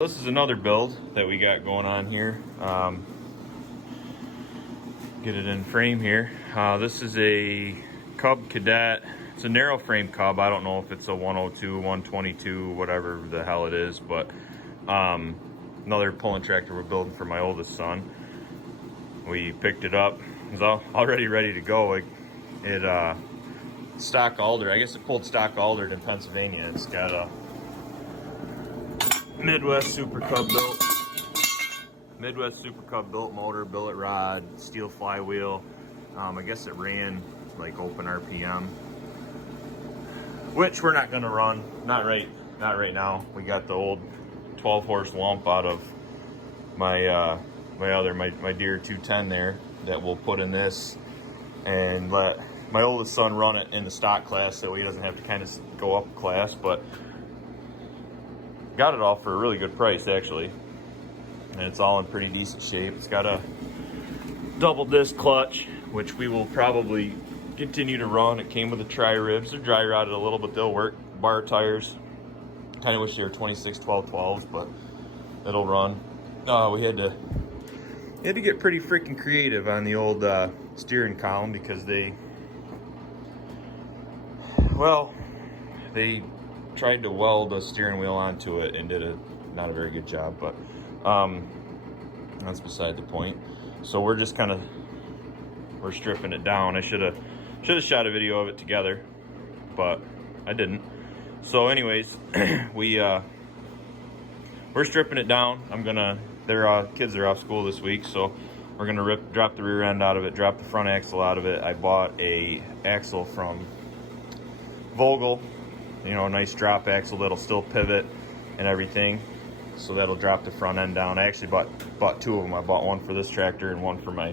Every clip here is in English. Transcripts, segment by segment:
This is another build that we got going on here. Get it in frame here. This is a Cub Cadet. It's a narrow frame Cub. I don't know if it's a 102, 122, whatever the hell it is, but another pulling tractor we're building for my oldest son. We picked it up. It was already ready to go. It stock Alder. I guess it pulled stock Alder in Pennsylvania. It's got a Midwest Super Cub built motor, billet rod, steel flywheel. I guess it ran like open RPM, which we're not gonna run. Not right now. We got the old 12 horse lump out of my my Deere 210 there that we'll put in this and let my oldest son run it in the stock class so he doesn't have to kind of go up a class, but got it all for a really good price actually, and it's all in pretty decent shape. It's got a double disc clutch, which we will probably continue to run. It came with the tri ribs. They're dry rotted a little, but they'll work. Bar tires. Kind of wish they were 26 12/12s, but it'll run. We had to get pretty freaking creative on the old steering column because they tried to weld a steering wheel onto it and did not a very good job, but that's beside the point. So we're just we're stripping it down. I should have shot a video of it together, but I didn't. So anyways, we're stripping it down. Their kids are off school this week, so we're gonna drop the rear end out of it, drop the front axle out of it. I bought a axle from Vogel, a nice drop axle that'll still pivot and everything, so that'll drop the front end down. I actually bought two of them. I bought one for this tractor and one for my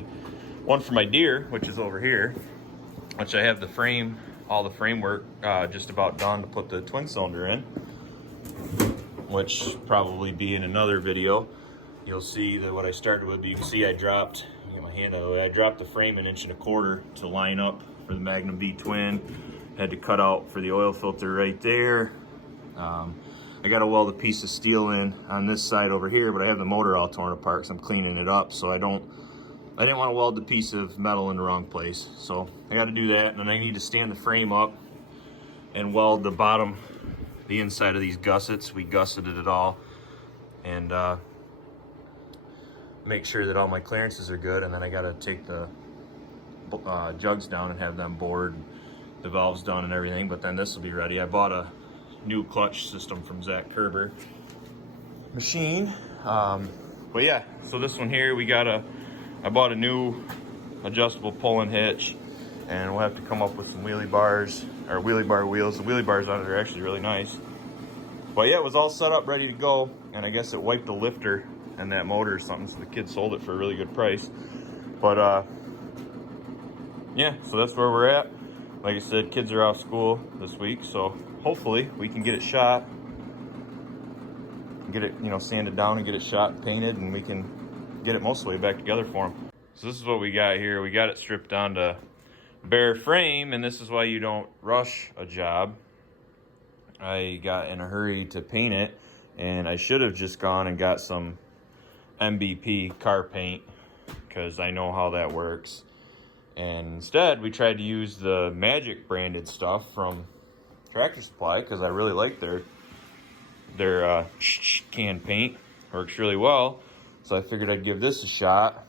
Deere, which is over here, which I have all the framework just about done to put the twin cylinder in, which probably be in another video. You'll see that what I started with. You can see I dropped, get my hand out of the way, I dropped the frame 1.25 inches to line up for the Magnum V twin. Had to cut out for the oil filter right there. I got to weld a piece of steel in on this side over here, but I have the motor all torn apart because I'm cleaning it up. So I didn't want to weld the piece of metal in the wrong place. So I got to do that, and then I need to stand the frame up and weld the inside of these gussets. We gusseted it all, and make sure that all my clearances are good. And then I got to take the jugs down and have them bored, the valves done and everything, but then this will be ready. I bought a new clutch system from Zach Kerber machine. But yeah, so this one here, I bought a new adjustable pull-in hitch, and we'll have to come up with some wheelie bars, or wheelie bar wheels. The wheelie bars on it are actually really nice. But yeah, it was all set up, ready to go, and I guess it wiped the lifter and that motor or something, so the kid sold it for a really good price. But yeah, so that's where we're at. Like I said, kids are off school this week, so hopefully we can get it shot, get it, sanded down and get it shot and painted, and we can get it most of the way back together for them. So this is what we got here. We got it stripped down to bare frame, and this is why you don't rush a job. I got in a hurry to paint it, and I should have just gone and got some MBP car paint because I know how that works. And instead, we tried to use the Magic branded stuff from Tractor Supply because I really like their can paint. Works really well. So I figured I'd give this a shot.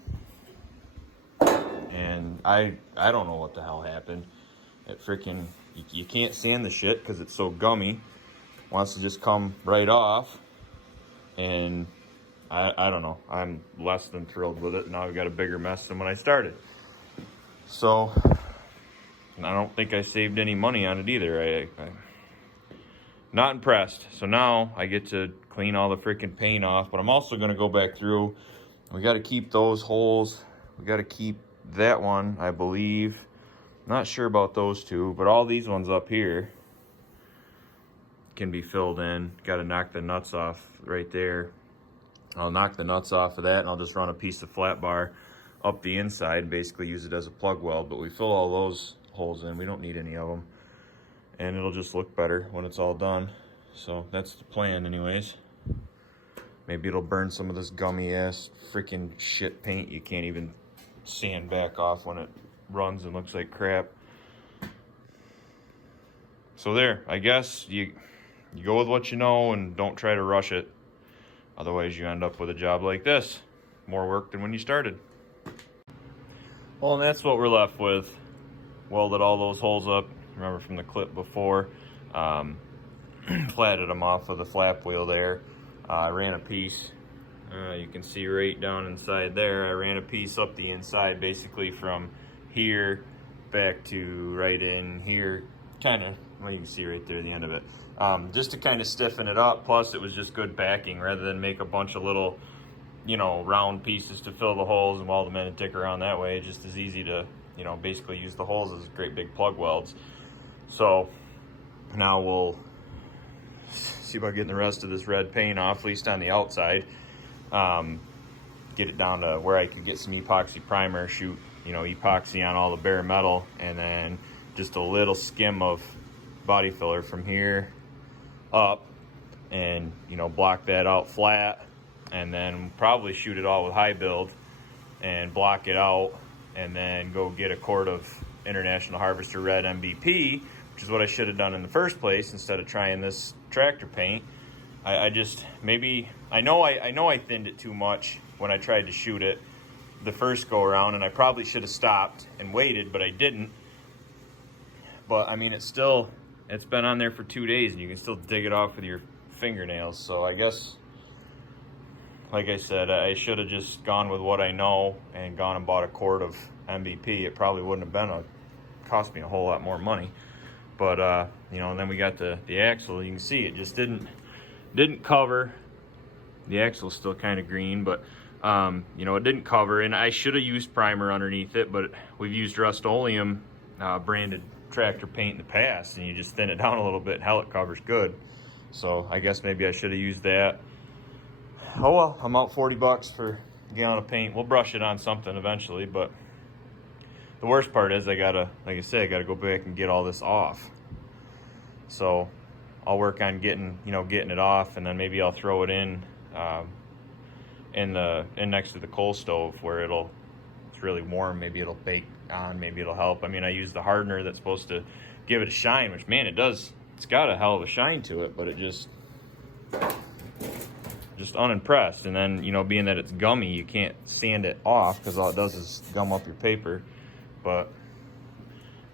And I don't know what the hell happened. It freaking, you can't sand the shit because it's so gummy. Wants to just come right off. And I don't know. I'm less than thrilled with it. Now I've got a bigger mess than when I started. So, and I don't think I saved any money on it either. I'm not impressed. So now I get to clean all the freaking paint off, but I'm also going to go back through. We got to keep those holes. We got to keep that one, I believe. Not sure about those two, but all these ones up here can be filled in. Got to knock the nuts off right there. I'll knock the nuts off of that, and I'll just run a piece of flat bar up the inside and basically use it as a plug weld. But we fill all those holes in. We don't need any of them, and it'll just look better when it's all done. So that's the plan anyways. Maybe it'll burn some of this gummy ass freaking shit paint you can't even sand back off when it runs and looks like crap. So there, I guess you go with what you know and don't try to rush it. Otherwise you end up with a job like this. More work than when you started. Well, and that's what we're left with. Welded all those holes up, remember from the clip before. Flatted them off with a flap wheel there. I ran a piece, you can see right down inside there, I ran a piece up the inside basically from here back to right in here, kind of, well, you can see right there the end of it, just to kind of stiffen it up. Plus it was just good backing rather than make a bunch of little, you know, round pieces to fill the holes and weld them in and dick around that way. It's just as easy to, you know, basically use the holes as great big plug welds. So now we'll see about getting the rest of this red paint off, at least on the outside. Get it down to where I could get some epoxy primer, shoot, you know, epoxy on all the bare metal, and then just a little skim of body filler from here up, and, you know, block that out flat, and then probably shoot it all with high build and block it out, and then go get a quart of International Harvester Red MBP, which is what I should have done in the first place instead of trying this tractor paint. I just, maybe, I know I thinned it too much when I tried to shoot it the first go around, and I probably should have stopped and waited, but I didn't. But I mean, it's been on there for 2 days and you can still dig it off with your fingernails. So I guess, like I said, I should have just gone with what I know and gone and bought a quart of MBP. It probably wouldn't have cost me a whole lot more money. But you know, and then we got the axle. You can see it just didn't cover. The axle's still kind of green, but you know, it didn't cover, and I should have used primer underneath it, but we've used Rust-Oleum branded tractor paint in the past, and you just thin it down a little bit, hell, it covers good. So I guess maybe I should have used that. Oh well, I'm out 40 bucks for a gallon of paint. We'll brush it on something eventually, but the worst part is I gotta, like I said, I gotta go back and get all this off. So I'll work on getting it off, and then maybe I'll throw it in next to the coal stove where it's really warm. Maybe it'll bake on, maybe it'll help. I mean, I use the hardener that's supposed to give it a shine, which, man, it does. It's got a hell of a shine to it, but it just unimpressed. And then, you know, being that it's gummy, you can't sand it off because all it does is gum up your paper. But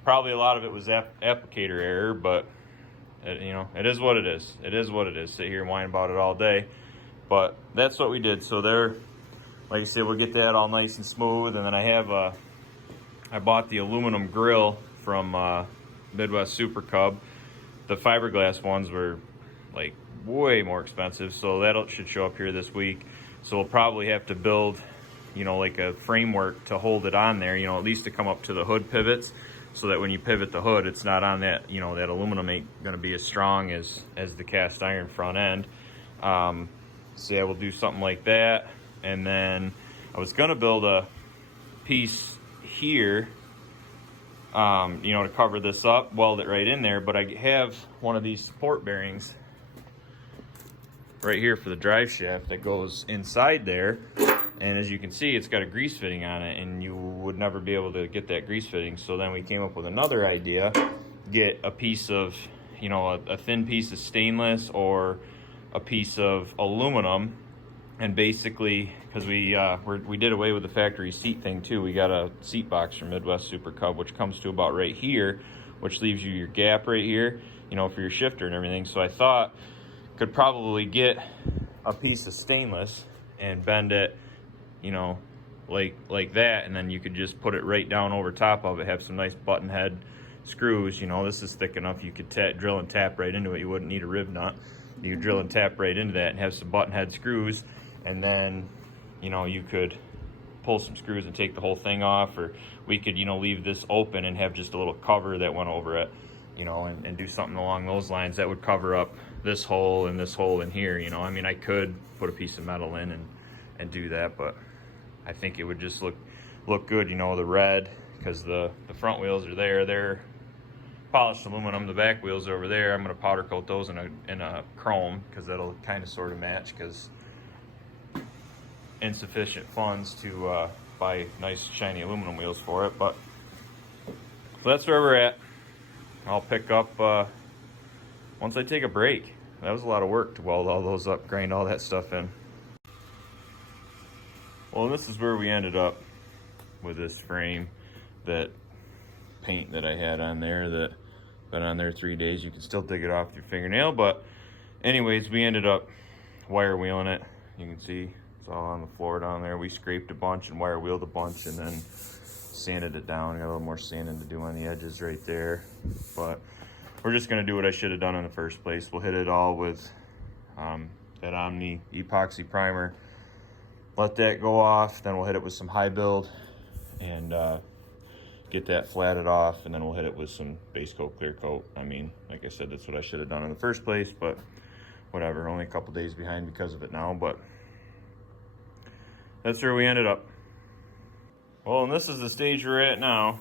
probably a lot of it was applicator error, but you know, it is what it is. It is what it is. Sit here and whine about it all day, but that's what we did. So there, like I said, we'll get that all nice and smooth. And then I bought the aluminum grill from Midwest Super Cub. The fiberglass ones were like way more expensive, so that should show up here this week. So we'll probably have to build, you know, like a framework to hold it on there, you know, at least to come up to the hood pivots, so that when you pivot the hood, it's not on that, you know, that aluminum ain't gonna be as strong as the cast iron front end. So yeah, we'll do something like that. And then I was gonna build a piece here, you know, to cover this up, weld it right in there, but I have one of these support bearings right here for the drive shaft that goes inside there. And as you can see, it's got a grease fitting on it, and you would never be able to get that grease fitting. So then we came up with another idea: get a piece of, you know, a thin piece of stainless or a piece of aluminum, and basically, because we did away with the factory seat thing too. We got a seat box from Midwest Super Cub, which comes to about right here, which leaves you your gap right here, you know, for your shifter and everything. So I thought could probably get a piece of stainless and bend it, you know, like that, and then you could just put it right down over top of it, have some nice button head screws. You know, this is thick enough you could drill and tap right into it. You wouldn't need a rib nut. You could drill and tap right into that and have some button head screws, and then, you know, you could pull some screws and take the whole thing off, or we could, you know, leave this open and have just a little cover that went over it, you know, and do something along those lines that would cover up this hole and this hole in here. You know, I mean, I could put a piece of metal in and do that, but I think it would just look good, you know, the red, because the front wheels are there, they're polished aluminum. The back wheels are over there. I'm going to powder coat those in a chrome, because that'll kind of sort of match, because insufficient funds to buy nice shiny aluminum wheels for it. But so that's where we're at. I'll pick up once I take a break. That was a lot of work to weld all those up, grind all that stuff in. Well, this is where we ended up with this frame. That paint that I had on there that been on there 3 days, you can still dig it off with your fingernail. But anyways, we ended up wire wheeling it. You can see it's all on the floor down there. We scraped a bunch and wire wheeled a bunch and then sanded it down. Got a little more sanding to do on the edges right there. But we're just gonna do what I should have done in the first place. We'll hit it all with that Omni epoxy primer. Let that go off, then we'll hit it with some high build and get that flatted off, and then we'll hit it with some base coat, clear coat. I mean, like I said, that's what I should have done in the first place, but whatever. Only a couple days behind because of it now, but that's where we ended up. Well, and this is the stage we're at now.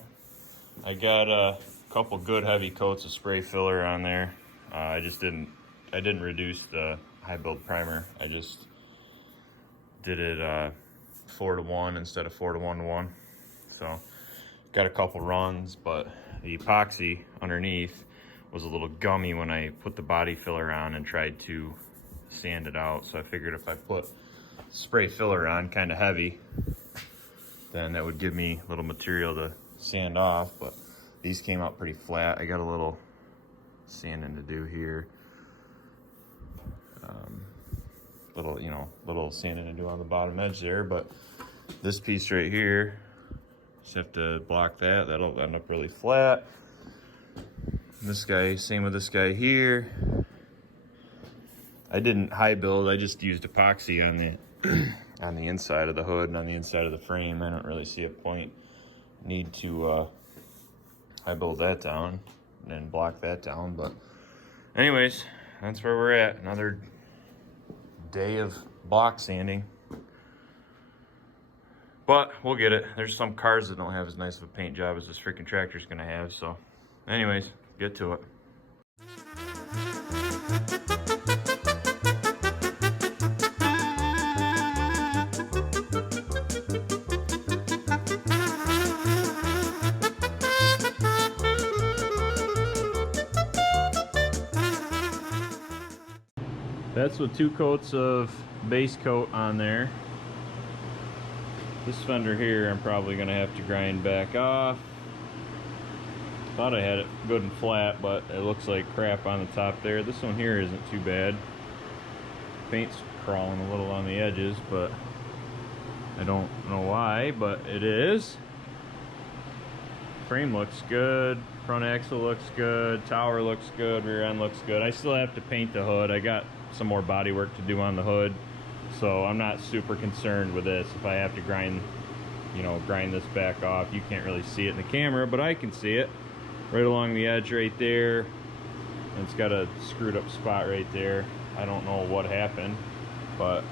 I got a couple good heavy coats of spray filler on there. I didn't reduce the high build primer. I just did it 4 to 1 instead of 4 to 1 to 1. So got a couple runs, but the epoxy underneath was a little gummy when I put the body filler on and tried to sand it out. So I figured if I put spray filler on kind of heavy, then that would give me a little material to sand off. But these came out pretty flat. I got a little sanding to do here. Little sanding to do on the bottom edge there. But this piece right here, just have to block that. That'll end up really flat. This guy, same with this guy here. I didn't high build. I just used epoxy on the on the inside of the hood and on the inside of the frame. I don't really see a point. Need to high build that down and block that down. But anyways, that's where we're at. Another day of block sanding. But we'll get it. There's some cars that don't have as nice of a paint job as this freaking tractor's gonna have. So anyways, get to it. That's with 2 coats of base coat on there. This fender here I'm probably gonna have to grind back off. Thought I had it good and flat, but it looks like crap on the top there. This one here isn't too bad. Paint's crawling a little on the edges, but I don't know why, but it is. Frame looks good, front axle looks good, tower looks good, rear end looks good. I still have to paint the hood. I got some more body work to do on the hood, so I'm not super concerned with this. If I have to grind this back off, you can't really see it in the camera, but I can see it right along the edge right there. And it's got a screwed up spot right there. I don't know what happened, but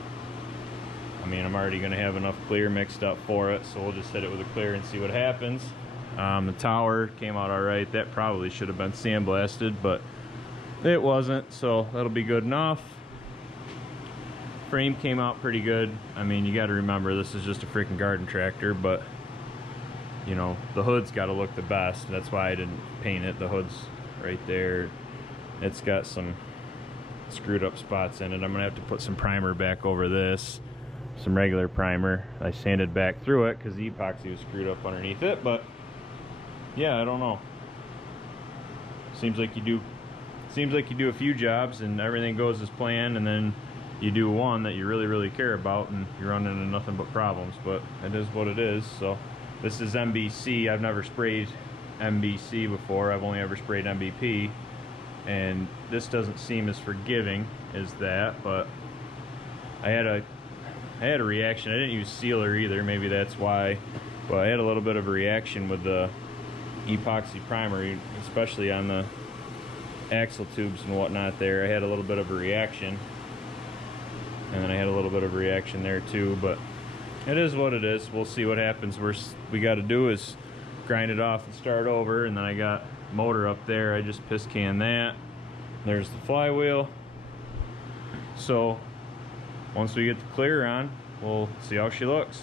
I mean, I'm already gonna have enough clear mixed up for it, so we'll just hit it with a clear and see what happens. The tower came out all right. That probably should have been sandblasted, but it wasn't, so that'll be good enough. Frame came out pretty good. I mean, you got to remember, this is just a freaking garden tractor, but you know, the hood's got to look the best. That's why I didn't paint it. The hood's right there. It's got some screwed up spots in it. I'm gonna have to put some primer back over this, some regular primer. I sanded back through it because the epoxy was screwed up underneath it, but yeah, I don't know. Seems like you do a few jobs and everything goes as planned, and then you do one that you really care about and you're running into nothing but problems. But it is what it is. So this is MBC. I've never sprayed MBC before. I've only ever sprayed MBP, and this doesn't seem as forgiving as that. But I had a reaction. I didn't use sealer either, maybe that's why, but I had a little bit of a reaction with the epoxy primer, especially on the axle tubes and whatnot there. I had a little bit of a reaction, and then I had a little bit of a reaction there too, but it is what it is. We'll see what happens. We got to do is grind it off and start over. And then I got motor up there. I just piss can that. There's the flywheel. So once we get the clear on, we'll see how she looks.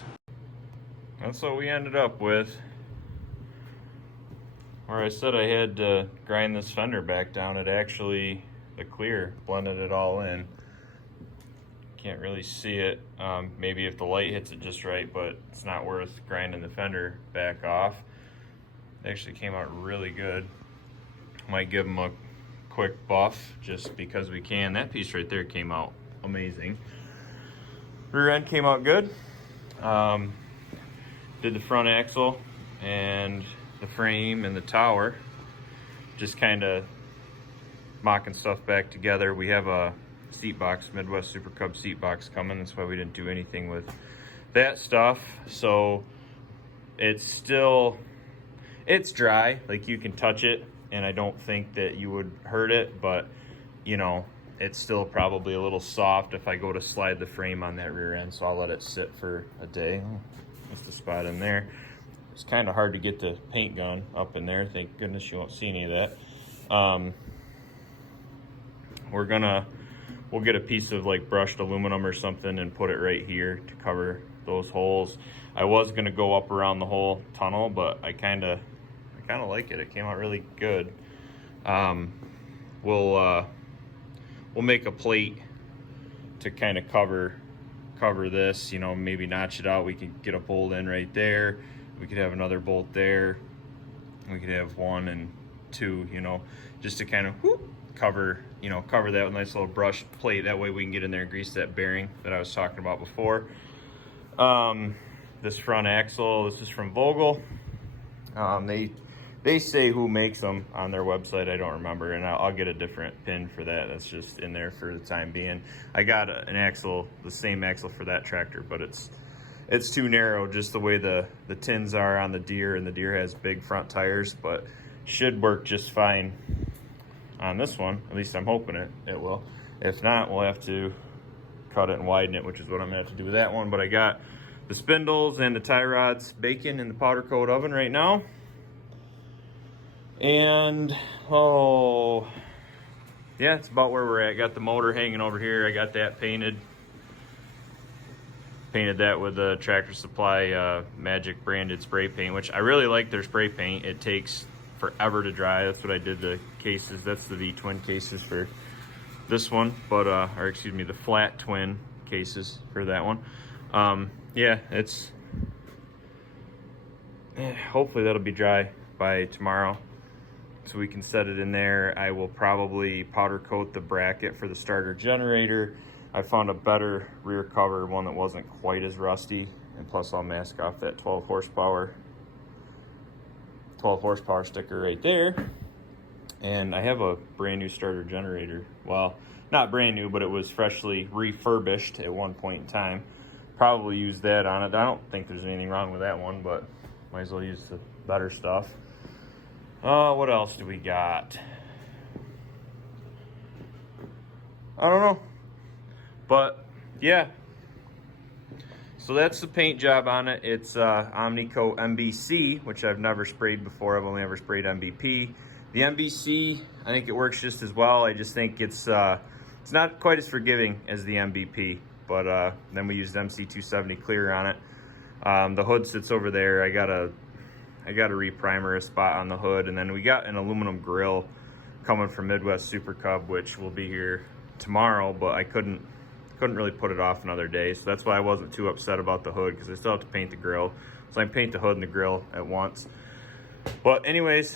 That's what we ended up with. Where I said I had to grind this fender back down, it actually, the clear blended it all in. Can't really see it. Maybe if the light hits it just right, but it's not worth grinding the fender back off. It actually came out really good. Might give them a quick buff just because we can. That piece right there came out amazing. Rear end came out good. Did the front axle and the frame and the tower, just kind of mocking stuff back together. We have a seat box, Midwest Super Cub seat box coming. That's why we didn't do anything with that stuff. So it's dry, like you can touch it, and I don't think that you would hurt it, but you know, it's still probably a little soft if I go to slide the frame on that rear end. So I'll let it sit for a day. Oh, that's the spot in there. It's kind of hard to get the paint gun up in there. Thank goodness you won't see any of that. We'll get a piece of like brushed aluminum or something and put it right here to cover those holes. I was gonna go up around the whole tunnel, but I kind of like it. It came out really good. We'll make a plate to kind of cover this. You know, maybe notch it out. We could get a bolt in right there. We could have another bolt there. We could have 1 and 2, you know, just to kind of cover that with a nice little brush plate. That way we can get in there and grease that bearing that I was talking about before. This front axle, this is from Vogel. They say who makes them on their website. I don't remember, and I'll get a different pin for that. That's just in there for the time being. I got an axle, the same axle for that tractor, but it's too narrow, just the way the tins are on the Deere, and the Deere has big front tires, but should work just fine on this one. At least I'm hoping it will. If not, we'll have to cut it and widen it, which is what I'm gonna have to do with that one. But I got the spindles and the tie rods baking in the powder coat oven right now. And yeah, it's about where we're at. Got the motor hanging over here. I got that painted that with the Tractor Supply Magic branded spray paint, which I really like their spray paint. It takes forever to dry. That's what I did the cases. That's the V-twin cases for this one, but or excuse me, the flat twin cases for that one. Yeah, hopefully that'll be dry by tomorrow, so we can set it in there. I will probably powder coat the bracket for the starter generator. I found a better rear cover, one that wasn't quite as rusty, and plus I'll mask off that 12 horsepower sticker right there. And I have a brand new starter generator. Well, not brand new, but it was freshly refurbished at one point in time. Probably use that on it. I don't think there's anything wrong with that one, but might as well use the better stuff. What else do we got? I don't know. But yeah, so that's the paint job on it. It's Omnicoat MBC, which I've never sprayed before. I've only ever sprayed MBP. The MBC, I think it works just as well. I just think it's not quite as forgiving as the MBP, but then we used MC270 clear on it. The hood sits over there. I got a re-primer a spot on the hood, and then we got an aluminum grill coming from Midwest Super Cub, which will be here tomorrow, but I couldn't really put it off another day, so that's why I wasn't too upset about the hood, because I still have to paint the grill. So I can paint the hood and the grill at once. But anyways,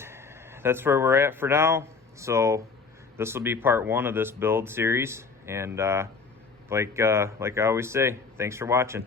that's where we're at for now. So this will be part 1 of this build series, and like I always say, thanks for watching.